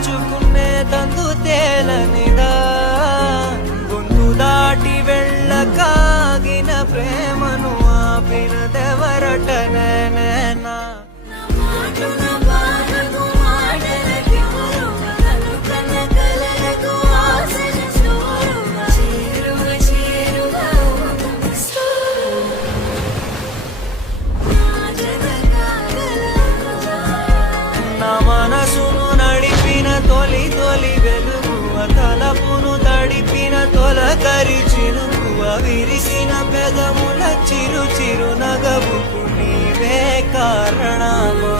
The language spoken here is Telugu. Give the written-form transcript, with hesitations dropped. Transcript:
దాచుకునే తందు తేలనిదా గొంతు దాటి వెళ్ళకాగిన ప్రేమను ఆపినదెవరటనేనా మనసును నడిపిన తొలి తొలి వెలుగువ తలపును తడిపిన తొలకరి చిరుకువ విరిసిన పెదముల చిరు చిరు నగవుకు నీవే కారణమా